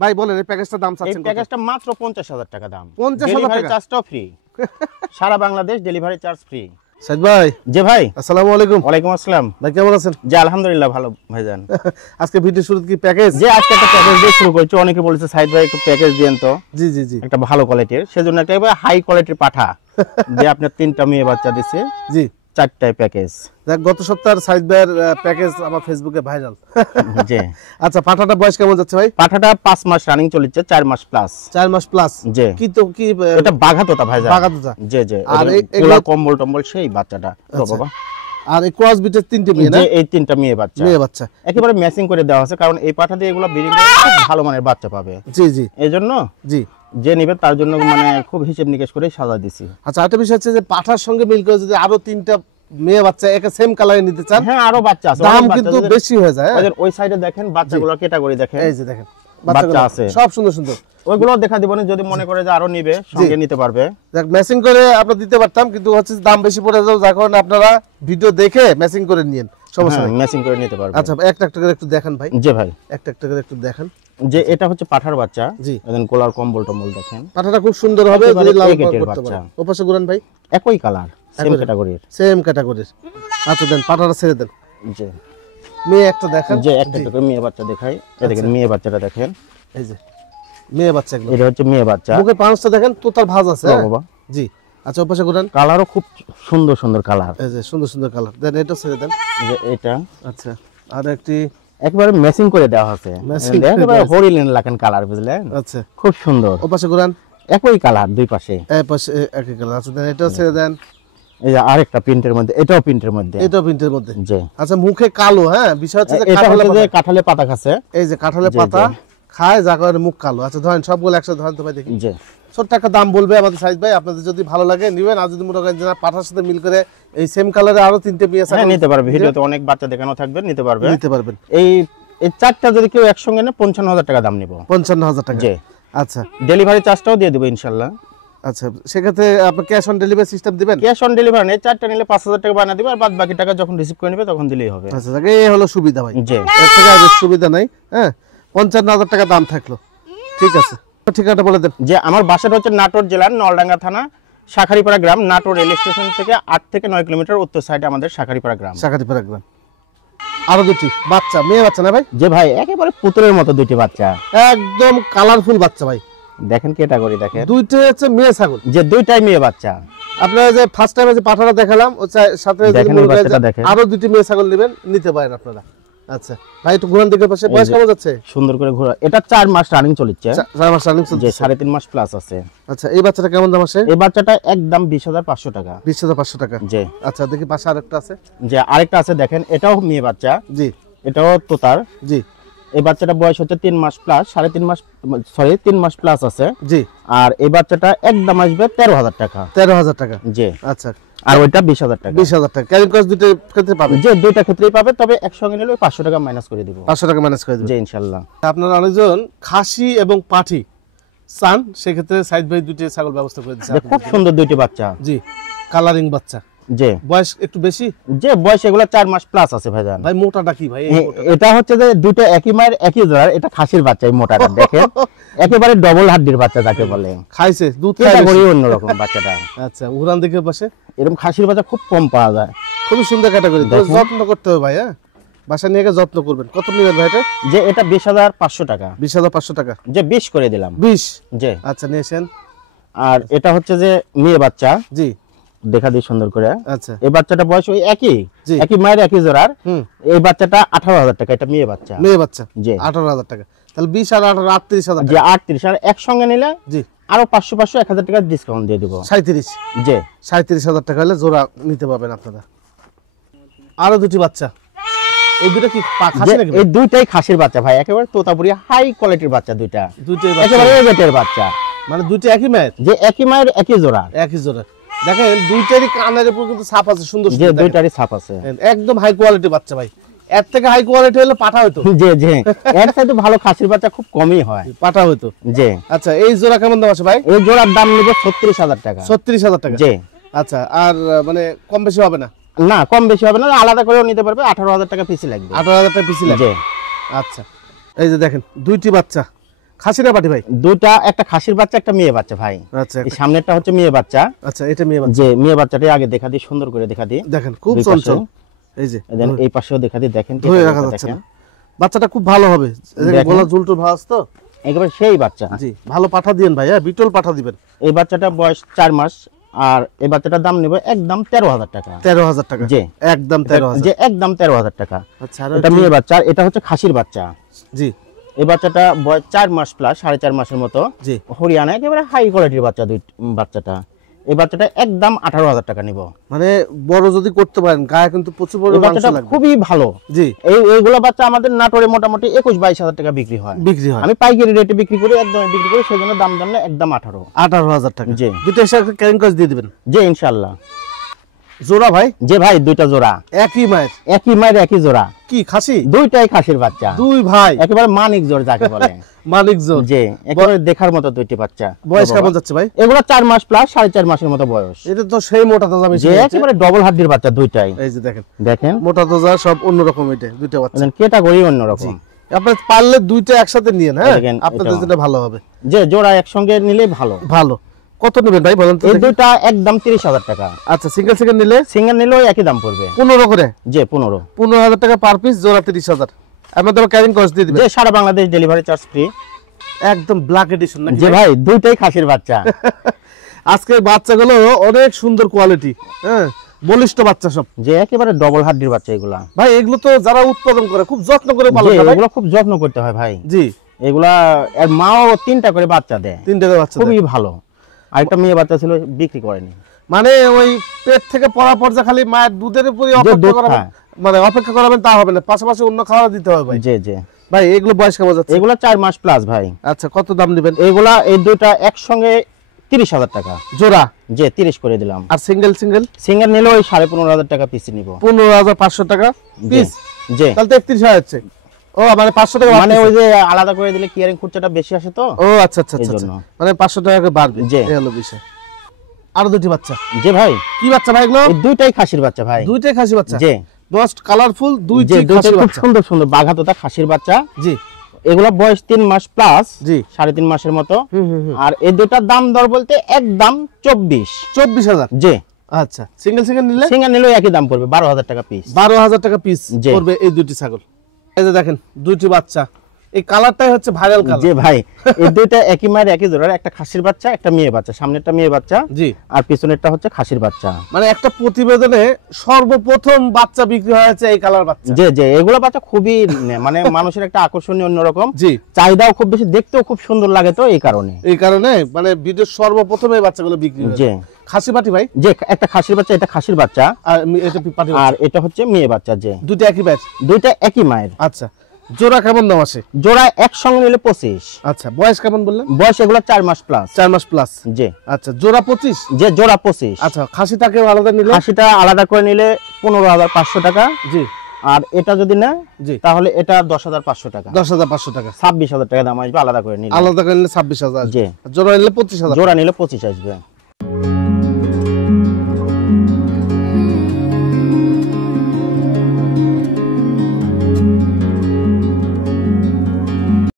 ভাই বলেন এই প্যাকেজটার দাম চাচ্ছেন এই প্যাকেজটা মাত্র ৫০,০০০ টাকা দাম। ৫০,০০০ টাকা চার্জটাও ফ্রি। সারা Bangladesh delivery charge free. Saeed ভাই, জি ভাই, আসসালামু আলাইকুম। ওয়ালাইকুম আসসালাম। ভাই কেমন আছেন? জি আলহামদুলিল্লাহ ভালো ভাইজান। আজকে ভিডিও শুরুতে কি প্যাকেজ? যে আজকে একটা প্যাকেজ দিয়ে শুরু করেছি। অনেকে বলেছে সাইদ ভাই একটু প্যাকেজ দিয়েন তো। জি জি জি, একটা ভালো কোয়ালিটির, সেজন্য একটা হাই কোয়ালিটির পাঠা যে আপনার 3টা মেয়ে বাচ্চা দিছে, জি 4টায় প্যাকেজ। দেখ গত সপ্তাহের সাইদ ভাইয়ের প্যাকেজ আমার ফেসবুকে ভাইরাল। জি আচ্ছা, পাঠাটা বয়স কেমন যাচ্ছে ভাই? পাঠাটা 5 মাস রানিং চলছে, 4 মাস প্লাস। 4 মাস প্লাস। জি কি তো কি এটা বাঘাতোতা ভাইজান, বাঘাতোতা। জি জি। আর এগুলা কম্বল টম্বল সেই বাচ্চাটা তো বাবা। আর এই ক্রস বিটের 3টে মেয়ে না? যে এই 3টা মেয়ে বাচ্চা, মেয়ে বাচ্চা একেবারে ম্যাচিং করে দেওয়া আছে, কারণ এই পাঠা দিয়ে এগুলো ব্রিডিং করে খুব ভালো মানের বাচ্চা পাবে। জি জি এইজন্য জি, যে নিবে তার জন্য মানে খুব হিসেব নিকেশ করে সাজা দিছি। আচ্ছা একটা বিষয় হচ্ছে যে পাঠার সঙ্গে মিল করে যদি আরো 3টা মেয়ে বাচ্চা একা সেম কালারে নিতে চান, হ্যাঁ আরো বাচ্চা আছে, দাম কিন্তু বেশি হয়ে যায়। ওই সাইডে দেখেন বাচ্চাগুলো ক্যাটাগরি দেখেন, এই যে দেখেন বাচ্চা আছে সব সুন্দর সুন্দর। ওইগুলো দেখা দিব না, যদি মনে করে যে আরো নিবে সঙ্গে নিতে পারবে। দেখ ম্যাচিং করে আমরা দিতে পারতাম, কিন্তু হচ্ছে দাম বেশি পড়ে যাবে, যার কারণে আপনারা ভিডিও দেখে ম্যাচিং করে নিয়েন, সমস্যা নেই, ম্যাচিং করে নিতে পারবে। আচ্ছা একটা একটা করে একটু দেখান ভাই। জি ভাই, একটা একটা করে একটু দেখান। যে এটা হচ্ছে পাঠার বাচ্চা, জি দেখেন কোলার কম্বল টম্বল দেখেন, পাঠাটা খুব সুন্দর হবে একেবারে যদি লাল A গ্রেডের করতে বাচ্চা। পারেন। ওপাশে ঘুরান ভাই, একই কালার সেম ক্যাটাগরির। সেম ক্যাটাগরির। আচ্ছা দেন পাঠাটা ছেড়ে দেন, জি মেয়ে একটা দেখান। যে একটা একটা করে মেয়ে বাচ্চা দেখাই। এই দেখেন মেয়ে বাচ্চাটা দেখেন, এই যে মেয়ে বাচ্চা, এগুলো এটা হচ্ছে মেয়ে বাচ্চা। মুখে পাঁচটা দেখেন তো তার ভাঁজ আছে। ও বাবা, জি আচ্ছা ওপাশে ঘুরান। কালারও খুব সুন্দর সুন্দর কালার, এই যে সুন্দর সুন্দর কালার। দেন এটা ছেড়ে দেন। যে এটা আচ্ছা আর একটি একবারে ম্যাচিং করে দেওয়া আছে, Matching করে একেবারে দেওয়া আছে। হরিণ লাগান কালার, বুঝলেন? আচ্ছা খুব সুন্দর, ওপাশে ঘুরান। একই কালার দুই পাশে। এই পাশে একই কালার। আচ্ছা দেন এটা ছেড়ে দেন। এই যে আরেকটা প্রিন্টের মধ্যে, এটাও প্রিন্টের মধ্যে, এটাও প্রিন্টের মধ্যে। জি আচ্ছা মুখে কালো, হ্যাঁ বিষয় হচ্ছে যে এটা হচ্ছে যে কাঁঠালে পাতা খাচ্ছে। এই যে কাঁঠালের জি, পাতা জি। খায়, যার কারণে মুখ কালো। আচ্ছা ধরেন সবগুলো একসাথে ধরেন তো ভাই দেখি। জি ছোট্ট একটা দাম বলবে আমাদের সাইজ ভাই, আপনাদের যদি ভালো লাগে নিবেন, আর যদি মনে করেন যে না পাঠার সাথে মিল করে এই সেম কালারে আরো 3টে পেয়ে হ্যাঁ নিতে পারবে, ভিডিওতে অনেক বাচ্চা দেখানো থাকবে, নিতে পারবে। নিতে পারবেন। এই 4টা যদি কেউ একসঙ্গে নেয় 55,000 টাকা দাম নিব। 55,000 টাকা। জি আচ্ছা ডেলিভারি চার্জটাও দিয়ে দেবো ইনশাল্লাহ। আচ্ছা সেক্ষেত্রে আপনি ক্যাশ অন ডেলিভারি সিস্টেম দিবেন? ক্যাশ অন ডেলিভারি নেই, 4টা নিলে 5,000 টাকা বানা দিবে, আর বাদ বাকি টাকা যখন রিসিভ করে নেবে তখন দিলেই হবে। আচ্ছা এই হলো সুবিধা ভাই, জি এর থেকে আর বেশি সুবিধা নাই। হ্যাঁ 55,000 টাকা দাম থাকলো, ঠিক আছে। ঠিকানাটা বলে দেন। যে আমার বাসাটা হচ্ছে নাটোর জেলার নলডাঙ্গা থানা শাখারিপাড়া গ্রাম, নাটোর রেল স্টেশন থেকে 8 থেকে 9 কিলোমিটার উত্তর সাইডে আমাদের শাখারিপাড়া গ্রাম। শাখারিপাড়া গ্রাম। আরো দুটি বাচ্চা, মেয়ে বাচ্চা না ভাই? যে ভাই একেবারে পুতুলের মতো দুইটি বাচ্চা, একদম কালারফুল বাচ্চা ভাই। দেখেন ক্যাটাগরি দেখেন, দুইটাই হচ্ছে মেয়ে ছাগল। যে দুইটাই মেয়ে বাচ্চা। আপনারা যে ফার্স্ট টাইমে যে পাঠাটা দেখালাম ও সাথে যদি দেখেন মনে এই করেন বাচ্চাটা যে দেখেন। আরো দুটি মেয়ে ছাগল নেবেন, নিতে পারেন আপনারা। আচ্ছা ভাই একটু ঘুরান দিকে পাশে। বয়স কেমন যাচ্ছে? সুন্দর করে ঘোরা, এটা 4 মাস রানিং চলছে, 4 মাস রানিং যে চলছে। 3.5 মাস প্লাস আছে। আচ্ছা এই বাচ্চাটা কেমন দাম আসে? এই বাচ্চাটা একদম 20,500 টাকা। 20,500 টাকা। যে আচ্ছা দেখি পাশে আরেকটা আছে। যে আরেকটা আছে দেখেন, এটাও মেয়ে বাচ্চা, জি এটাও তোতার। জি এই বাচ্চাটা বয়স হচ্ছে 3 মাস প্লাস, 3.5 মাস, সরি 3 মাস প্লাস আছে। জি আর এই বাচ্চাটা একদম আসবে 13,000 টাকা। 13,000 টাকা। জি আচ্ছা আর ওইটা 20,000 টাকা। 20,000 টাকা। ক্যারিং কস্ট দুটো ক্ষেত্রে পাবেন? যে দুইটা ক্ষেত্রেই পাবে, তবে একসঙ্গে নিলে 500 টাকা মাইনাস করে দিব। 500 টাকা ম্যানেজ করে দেবেন জি ইনশাআল্লাহ। আপনারা অনেকজন খাসি এবং পাঠি চান, সেক্ষেত্রে সাইড বাই দুটি ছাগল ব্যবস্থা করে দিচ্ছে যে খুব সুন্দর দুইটি বাচ্চা। জি কালারিং বাচ্চা। যে বয়স একটু বেশি? যে বয়স এগুলা 4 মাস প্লাস আছে ভাইজান। ভাই মোটাটা কি ভাই? এটা হচ্ছে যে দুইটা একই মায়ের একই জোড়ার, এটা খাসির বাচ্চা। এই মোটাটা দেখেন একেবারে ডবল হাড্ডির বাচ্চা যাকে বলে, খাইছে দুধ এটা খাইছে। করি অন্যরকম বাচ্চাটা। আচ্ছা উড়ান দিকে পাশে এরকম খাসির বাচ্চা খুব কম পাওয়া যায়। খুবই সুন্দর ক্যাটাগরি, যত্ন করতে হবে ভাই। হ্যাঁ বাসা নিয়ে গিয়ে যত্ন করবেন। কত নেবেন ভাই এটা? যে এটা 20,500 টাকা। 20,500 টাকা। যে 20 করে দিলাম। 20? যে আচ্ছা নিয়েছেন। আর এটা হচ্ছে যে মেয়ে বাচ্চা, জি দেখা দিই সুন্দর করে। আচ্ছা এই বাচ্চাটা বয়স ওই একই, জি। একই মায়ের একই জোড়ার। হুম এই বাচ্চাটা 18,000 টাকা, এটা মেয়ে বাচ্চা। মেয়ে বাচ্চা। জি 18,000 টাকা। তাহলে 20 আর 18 38,000 যে টাকা। 38, আর একসঙ্গে নিলে জি আরো 500 1,000 টাকা ডিসকাউন্ট দিয়ে দিব। 37। যে 37,000 টাকা হলে জোড়া নিতে পারবেন আপনারা। আরো দুটি বাচ্চা, এই দুটো কি খাসি নাকি? এই দুইটাই খাসির বাচ্চা ভাই, একেবারে তোতাপুরি হাই কোয়ালিটির বাচ্চা দুইটা, দুটোই বাচ্চা একেবারে এজেটের বাচ্চা। মানে দুটো একই মায়ের? যে একই মায়ের একই জোড়া। একই জোড়া। দেখেন দুইটারই কানের উপর কিন্তু ছাপ আছে, সুন্দর যে সুন্দর। দেখেন, দুইটারই ছাপ আছে। একদম হাই কোয়ালিটি বাচ্চা ভাই। এর থেকে হাই কোয়ালিটি হলে পাঠা হতো। যে যে এর সাথে ভালো খাসির বাচ্চা খুব কমই হয়, পাঠা হতো। যে আচ্ছা এই জোড়া কেমন দাম আছে ভাই? এই জোড়ার দাম নিব 36,000 টাকা। 36,000 টাকা। যে আচ্ছা আর মানে কম বেশি হবে না? না কম বেশি হবে না, আলাদা করেও নিতে পারবে। 18,000 টাকা পিস লাগবে। 18,000 টাকা পিস লাগবে। যে আচ্ছা এই যে দেখেন দুইটি বাচ্চা, খাসি না পাটি ভাই? দুইটা, একটা খাসির বাচ্চা একটা মেয়ে বাচ্চা ভাই। আচ্ছা এই সামনেরটা হচ্ছে মেয়ে বাচ্চা। আচ্ছা, এটা মেয়ে বাচ্চা। যে মেয়ে বাচ্চাটাই আগে দেখা দিই, সুন্দর করে দেখা দিই। দেখেন খুব দুই চঞ্চল। পাশে। এই যে দেন এই পাশেও দেখা দিই, দেখেন ধরে রাখা যাচ্ছে না। বাচ্চাটা খুব ভালো হবে, দেখেন। গলা জুলটুল ভাঁজ তো। একেবারে সেই বাচ্চা। জি, ভালো পাঠা দিবেন ভাই, হ্যাঁ বিটল পাঠা দিবেন। এই বাচ্চাটা বয়স 4 মাস, আর এই বাচ্চাটার দাম নেব একদম 13,000 টাকা। 13,000 টাকা? জি, একদম 13,000। যে একদম 13,000 টাকা। আচ্ছা, আর এটা মেয়ে বাচ্চা, এটা হচ্ছে খাসির বাচ্চা। জি এই বাচ্চাটা বয়স 4 মাস প্লাস, 4.5 মাসের মতো। জি, হরিয়ানা, একেবারে হাই কোয়ালিটির বাচ্চা। বাচ্চাটা, এই বাচ্চাটা একদম 18,000 টাকা নিব। মানে বড় যদি করতে পারেন গায়ে কিন্তু প্রচুর বড় এই মাংস বাচ্চাটা লাগবে। খুবই ভালো। জি, এইগুলা বাচ্চা আমাদের নাটোরে মোটামুটি 21-22 হাজার টাকা বিক্রি হয়। বিক্রি হয়। আমি পাইকারি রেটে বিক্রি করি, একদম বিক্রি করি, সেজন্য দাম না একদম 18,000 টাকা। জি। দুটো একসাথে ক্যারিং কস্ট দিয়ে দিবেন? জি ইনশাআল্লাহ। জোড়া ভাই? যে ভাই দুইটা জোড়া, একই মায়ের? একই মায়ের একই জোড়া। কি খাসি? দুইটাই খাসির বাচ্চা, দুই ভাই একেবারে মানিক জোর যাকে বলে। মানিক জোর। যে একেবারে দেখার মতো দুইটি বাচ্চা। বয়স কেমন যাচ্ছে ভাই? এগুলো 4 মাস প্লাস, 4.5 মাসের মতো বয়স। এটা তো সেই মোটা তাজা বেশি যে হচ্ছে। একেবারে ডবল হাড্ডির বাচ্চা দুইটাই। এই যে দেখেন দেখেন মোটা তাজা সব অন্যরকম, এটা দুইটা বাচ্চা। ক্যাটাগরি অন্যরকম। আপনার পারলে দুইটা একসাথে নিয়েন, হ্যাঁ দেখেন, আপনাদের এটা- জন্য ভালো হবে। যে জোড়া একসঙ্গে নিলেই ভালো। ভালো। কত নেবেন ভাই বলেন তো এই দেখি? দুইটা একদম 30,000 টাকা। আচ্ছা, সিঙ্গেল সিঙ্গেল নিলে সিঙ্গেল নিলেও একই দাম পড়বে। 15 করে? যে 15। 15,000 টাকা পার পিস, জোড়া 30,000। আমাদের ক্যারিং কস্ট দিয়ে দিবেন? যে সারা বাংলাদেশ ডেলিভারি চার্জ ফ্রি। একদম ব্ল্যাক এডিশন নাকি যে ভাই দুইটাই খাসির বাচ্চা। আজকের বাচ্চাগুলো অনেক সুন্দর কোয়ালিটি, হ্যাঁ বলিষ্ঠ বাচ্চা সব। যে একেবারে ডবল হাড্ডির বাচ্চা এগুলা। ভাই এগুলো তো যারা উৎপাদন করে খুব যত্ন করে যে পালন করে ভাই। এগুলো খুব যত্ন করতে হয় ভাই। জি, এগুলা এর মাও 3টা করে বাচ্চা দেয়, 3টা বাচ্চা খুবই দেয়। ভালো। আরেকটা মেয়ে বাচ্চা ছিল, বিক্রি করেনি। মানে ওই পেট থেকে পড়া পর্যা খালি মায়ের দুধের উপরই যে অপেক্ষা দুধ করাবেন, খায়। মানে অপেক্ষা করাবেন তা হবে না, পাশাপাশি অন্য খাবার দিতে হবে ভাই। যে যে ভাই এগুলো বয়স কেমন যাচ্ছে? এগুলা 4 মাস প্লাস ভাই। আচ্ছা, কত দাম দিবেন? এগুলা এই দুইটা একসঙ্গে 30,000 টাকা জোড়া? যে 30 করে দিলাম। আর সিঙ্গেল সিঙ্গেল? সিঙ্গেল নিলে ওই 15,500 টাকা পিস নিব। 15,500 টাকা পিস? যে তাহলে তো 31,000 হচ্ছে। ও মানে 500 টাকা মানে বাড়তেছে। ওই যে আলাদা করে দিলে কিয়ারিং খরচাটা বেশি আসে তো। ও আচ্ছা আচ্ছা এই আচ্ছা, জন্য। মানে 500 টাকা করে বাড়বে। জি। এই হলো বিষয়। আরো দুটি বাচ্চা? যে ভাই কি বাচ্চা ভাই এগুলো? এই দুইটাই খাসির বাচ্চা ভাই। দুইটাই খাসি বাচ্চা? যে মোস্ট কালারফুল যে দুইটি দুইটাই খাসি খুব বাচ্চা। সুন্দর সুন্দর বাঘাতোতা খাসির বাচ্চা। জি এগুলা বয়স 3 মাস প্লাস, জি। 3.5 মাসের মতো। হুম হুম হুম। আর এই দুটার দাম দর বলতে একদম 24। 24,000? যে আচ্ছা, সিঙ্গেল সিঙ্গেল নিলে সিঙ্গেল নিলেও একই দাম পড়বে, 12,000 টাকা পিস। 12,000 টাকা পিস জি। পড়বে এই দুটি ছাগল। এই যে দেখেন দুইটি বাচ্চা, এই কালারটাই হচ্ছে ভাইরাল যে কালার। ভাই এই দুইটা একই মায়ের একই জোড়ার, একটা খাসির বাচ্চা একটা মেয়ে বাচ্চা। সামনেরটা মেয়ে বাচ্চা জি, আর পিছনেরটা হচ্ছে খাসির বাচ্চা। মানে একটা প্রতিবেদনে সর্বপ্রথম বাচ্চা বিক্রি হয়েছে এই কালার বাচ্চা। যে যে এগুলো বাচ্চা খুবই মানে মানুষের একটা আকর্ষণীয় অন্যরকম। জি, চাহিদাও খুব বেশি, দেখতেও খুব সুন্দর লাগে, তো এই কারণে। এই কারণে মানে ভিডিওর সর্বপ্রথম এই বাচ্চাগুলো বিক্রি হয়েছে। যে খাসি পাটি ভাই? যে একটা খাসির বাচ্চা, এটা খাসির বাচ্চা, আর এটা পাটি আর এটা হচ্ছে মেয়ে বাচ্চা। যে দুটো একই ব্যাচ? দুইটা একই মায়ের। আচ্ছা, জোড়া কেমন দাম আসে? জোড়া একসঙ্গে নিলে 25। আচ্ছা, বয়স কেমন বললেন? বয়স এগুলো 4 মাস প্লাস। 4 মাস প্লাস? যে আচ্ছা, জোড়া 25? যে জোড়া 25। আচ্ছা, খাসিটাকে আলাদা নিলে? খাসিটা আলাদা করে নিলে 15,500 টাকা। জি আর এটা যদি না, জি, তাহলে এটা 10,500 টাকা। 10,500 টাকা। 26,000 টাকা দাম আসবে আলাদা করে নিলে। আলাদা করে নিলে 26,000। জি। জোড়া নিলে 25,000। জোড়া নিলে 25 আসবে।